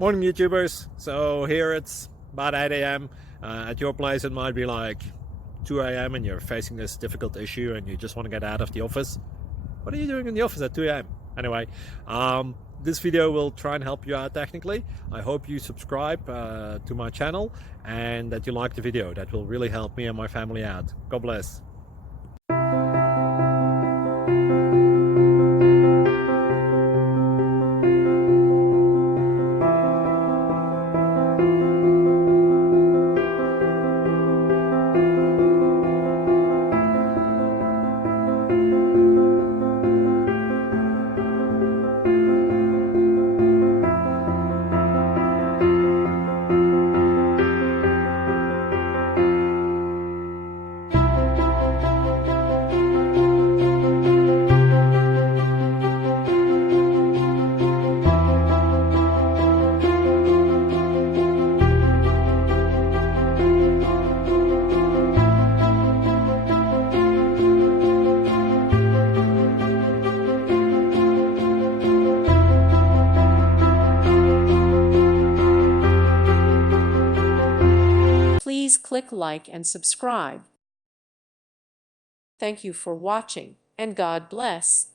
Morning YouTubers. So here it's about 8 a.m. At your place it might be like 2 a.m. and you're facing this difficult issue and you just want to get out of the office. What are you doing in the office at 2 a.m.? Anyway, this video will try and help you out technically. I hope you subscribe to my channel and that you like the video. That will really help me and my family out. God bless. Please click like and subscribe. Thank you for watching, and God bless.